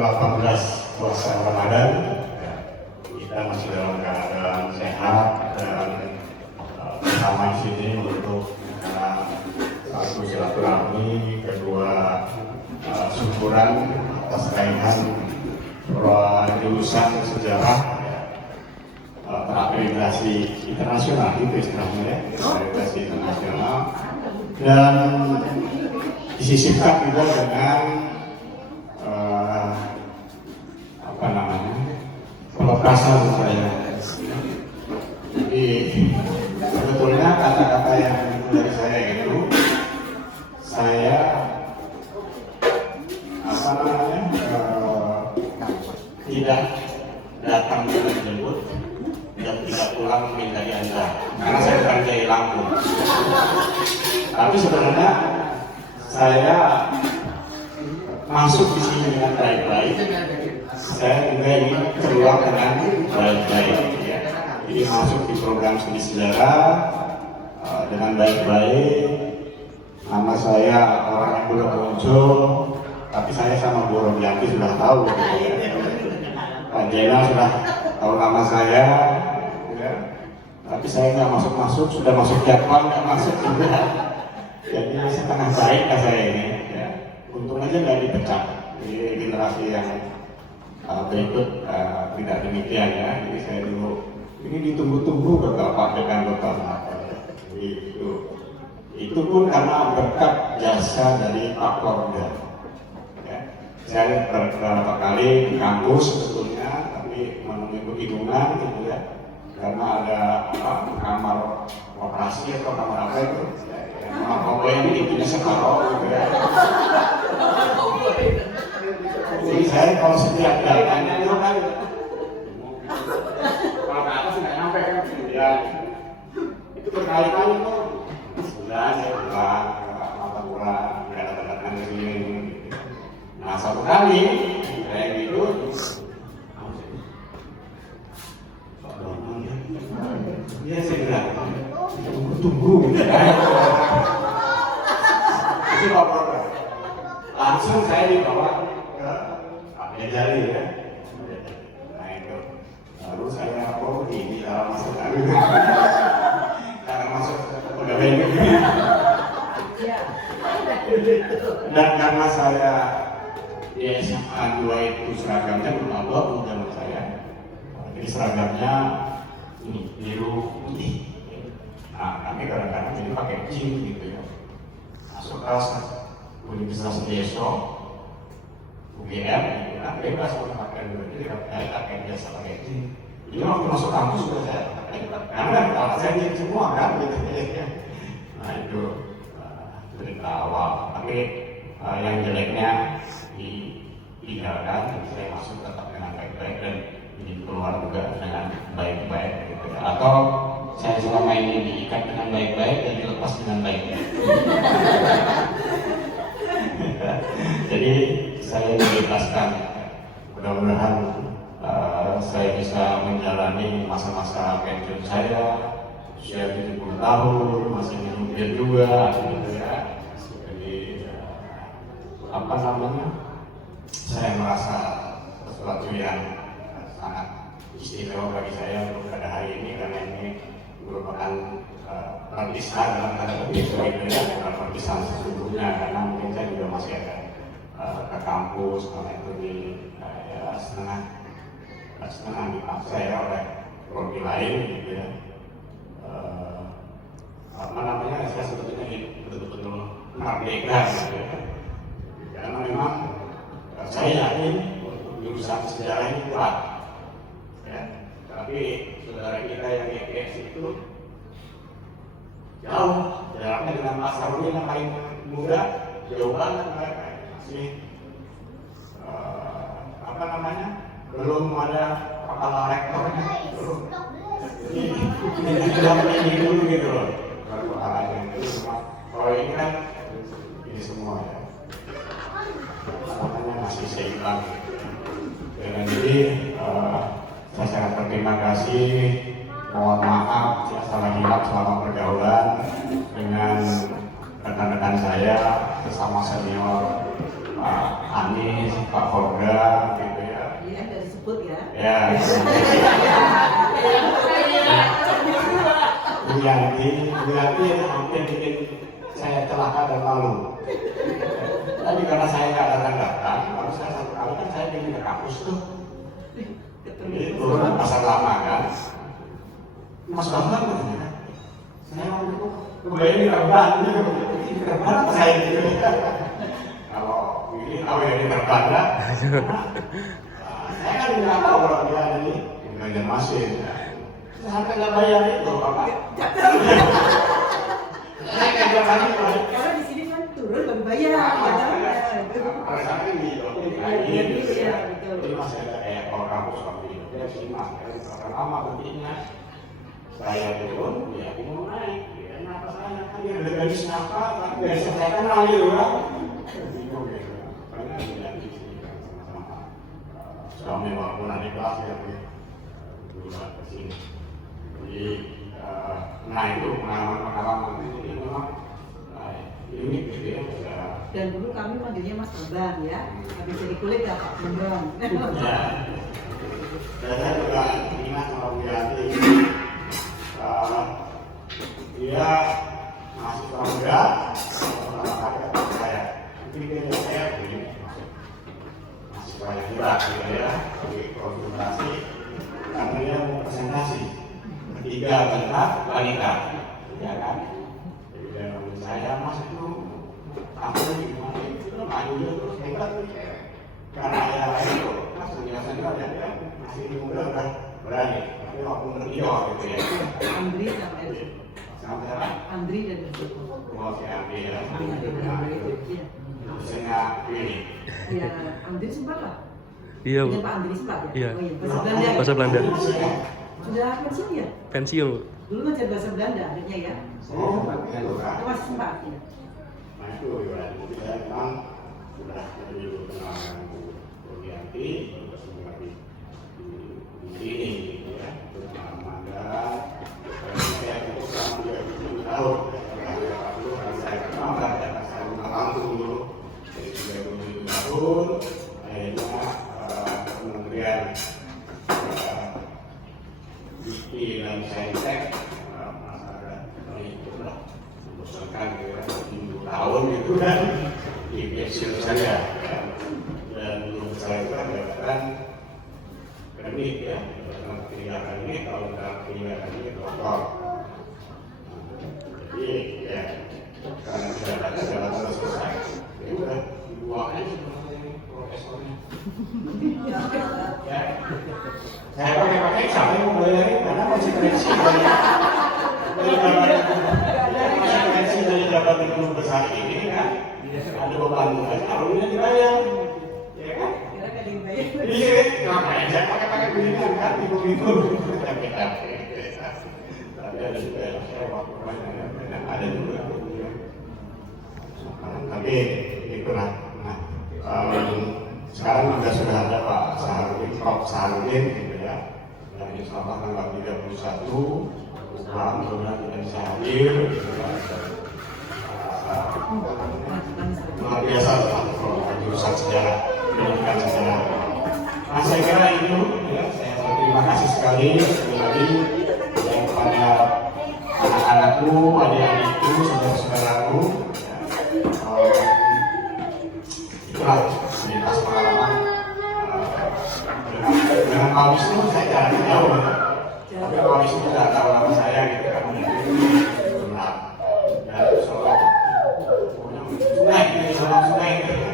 ke-18 puasa Ramadan, ya, kita masih dalam keadaan sehat dan bersama di sini untuk satu silaturahmi, kedua syukuran atas raihan jurusan sejarah terakreditasi internasional, itu istilahnya ya, terakreditasi internasional, dan disisipkan juga dengan pelepasan saya. Jadi sebetulnya kata-kata yang dari saya itu, saya tidak datang menjemput dan tidak pulang minta diantar, karena saya bukan dari Lampung. Tapi sebenarnya saya masuk di sini dengan baik-baik. Saya juga ingin keluar dengan baik-baik, ya. Jadi masuk di program studi sejarah dengan baik-baik. Nama saya orang yang belum muncul, tapi saya sama Bu Robianti sudah tahu, ya. Pak Jenal sudah tahu nama saya, ya. Tapi saya nggak masuk-masuk, sudah masuk jadwal nggak masuk juga. Jadi setengah baik lah saya ini, ya. Untung aja nggak dipecat. Jadi generasi yang berikut tidak demikian, ya. Jadi saya dulu ini ditunggu-tunggu Bapak dengan Bapak. Itu pun karena berkat jasa dari Pak Korda. Ya. Saya beberapa kali di kampus sebetulnya, tapi menemui kebingungan gitu ya, karena ada kamar operasi atau kamar apa itu, kamar pokoknya ini intinya separoh gitu ya. Jadi saya kalau setiap datangnya itu kan kalau ke atas nggak nyampe kan, ya itu berkali-kali tuh sudah saya pulang, mata pulang, nggak ada datang ke sini. Nah satu kali kayak gitu, dia saya bilang tunggu gitu kan. Itu Pak Program. Langsung saya dibawa jari ya. Nah itu lalu saya ini cara masuk cara masuk pegawai negeri. Dan karena saya di SMA 2 itu seragamnya belum abu-abu zaman saya, jadi seragamnya ini biru putih. Nah kami kadang-kadang jadi pakai jeans gitu ya. Masuk kelas Universitas Deso UGM, nah bebas mau pakai dulu, jadi saya pakai biasa pakai jeans. Jadi waktu masuk kampus sudah saya pakai, karena kalau saya jeans semua kan gitu ya. Nah itu cerita awal, tapi yang jeleknya ditinggalkan, saya masuk tetap dengan baik-baik dan ini keluar juga dengan baik-baik gitu ya. Atau saya selama ini diikat dengan baik-baik dan dilepas dengan baik-baik. Jadi saya dibebaskan, mudah-mudahan saya bisa menjalani masa-masa pensiun saya, usia 70 tahun, masih nyupir juga, gitu ya. Jadi saya merasa sesuatu yang sangat istimewa bagi saya untuk pada hari ini, karena ini merupakan perpisahan dalam tanda kutip gitu ya, bukan perpisahan sesungguhnya, karena mungkin saya juga masih ada ke kampus, karena itu di setengah dipaksa ya oleh prodi lain gitu ya. Saya sebetulnya betul-betul merdeka gitu ya. Karena memang saya yakin jurusan sejarah ini kuat ya. Tapi saudara kita yang GPS itu jauh jaraknya dengan Mas Saruni yang paling muda, jauh banget mereka. Masih belum ada kepala rektornya, belum. Jadi tidak ini dulu gitu loh. Kepalanya itu semua. Kalau ini kan ini semua ya. Namanya masih seimbang. Dan jadi saya sangat berterima kasih. Mohon maaf jika salah hilap selama pergaulan dengan rekan-rekan saya, sesama senior Pak Anies, Pak Forda, gitu ya. Iya, nggak disebut ya. Ya. Bu Yanti hampir bikin saya celaka dan malu. Tapi karena saya nggak datang, kalau saya satu kali kan saya pergi ke kampus tuh. Itu pasar lama kan. Mas Bambang katanya, saya waktu itu kuliah di Kerban, di Kerban apa saya gitu. Kalau ini tahu ya di Kerban ya. Saya kan nggak tahu kalau dia ada di Banjarmasin. Sampai nggak bayar itu apa? Saya kerja lagi Karena di sini kan turun baru bayar. Kalau saya kan di Iya, betul. Jadi masih ada kayak kalau kampus waktu itu dia simak, karena lama bentuknya. Saya turun, ya aku mau naik. Ya kenapa saya kan dia udah garis apa? Garis saya kan lagi orang. Bingung ya. Karena dia di sini kan sama-sama. Suami maupun adik kelas ya dulu ke sini. Jadi, nah itu pengalaman ini memang unik gitu ya. Dan dulu kami manggilnya Mas Bambang ya, habis jadi kulit ya Pak Bambang. Ya, saya juga ingat sama Bu Yanti. Dia mahasiswa muda, pertama kali ketemu saya. Mungkin dia saya begini, mahasiswa yang berat gitu ya, di konsultasi, karena dia mau presentasi. Ketiga tentang wanita, ya kan? Jadi dia ngomong saya mas itu tampil gimana? Itu maju terus hebat karena ya itu mas penjelasan dia masih muda kan berani, tapi waktu berhijau gitu ya. Andri sama Erso. Sama siapa? Andri dan Erso. Oh si Andri ya. Iya. Saya ini. Iya, Andri sempat lah. Iya, Bu. Dengan Pak Andri sempat ya? Iya. Oh iya, bahasa Belanda. Ya? Bahasa Belanda. Sudah pensiun ya? Pensiun, Bu. Dulu ngajar bahasa Belanda akhirnya ya. Oh, itu kan. Itu masih sempat ya. Nah itu ya, saya memang sudah lebih kenal dengan Bu Yanti, terus juga di sini gitu ya, terus Amanda, saya itu selama 37 tahun, dulu kan saya kenal dan saya kenal langsung dulu, jadi 37 tahun, akhirnya Kementerian Dikti dan Saintek, masyarakat itu lah, membosankan kira-kira 7 tahun itu kan di pensiun saya, dan belum saya itu jabatan akademik ya, jabatan pendidikan ini kalau dalam pendidikan ini doktor. Jadi ya karena jabatan selesai, ya udah dibuang aja profesornya. Ya, saya pakai sampai mau belajar karena masih koneksi dari jabatan guru besar ini kan ada beban harusnya dibayar, ya kan? Iya, ngapain saya pakai pendidikan kan ibu-ibu tapi ada juga yang saya waktu banyak ada juga tapi itulah. Nah, sekarang sudah ada Pak Saharudin, Prof Saharudin gitu ya, dan insya Allah tanggal 31 bulan mudah tidak bisa hadir gitu ya. Luar biasa jurusan sejarah, pendidikan sejarah. Nah saya kira itu ya, saya terima kasih sekali lagi yang kepada anak-anakku, adik-adikku, saudara-saudaraku. Itulah lintas pengalaman dengan Pak Wisnu saya jaraknya jauh, tapi Pak Wisnu tidak tahu nama saya gitu kan. Benar. Dan soal sungai, ini soal sungai gitu.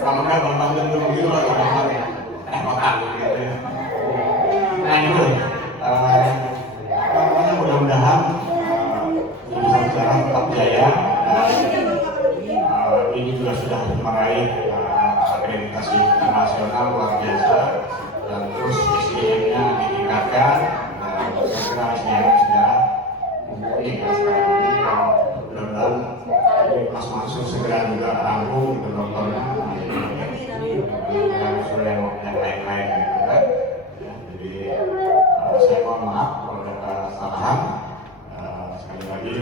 Kalau nggak Bambang dan Bambang gitu atau Bambang kotak gitu ya. Nah itu, namanya mudah-mudahan jurusan sejarah tetap jaya. Ini juga sudah meraih akreditasi internasional luar biasa dan terus SDM-nya ditingkatkan dan segera SDM sudah mumpuni ya sekarang ini mudah-mudahan pas masuk segera juga rampung gitu dokternya dan sudah yang lain-lain gitu kan ya, jadi saya mohon maaf kalau ada kesalahan sekali lagi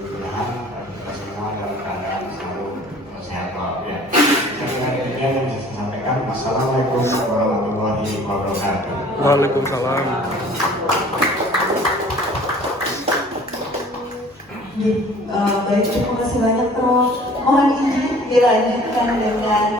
mudah-mudahan kita semua dalam keadaan selalu sehat walafiat. Assalamualaikum warahmatullahi wabarakatuh. Waalaikumsalam. Baik, terima kasih banyak Prof. Mohon izin dilanjutkan dengan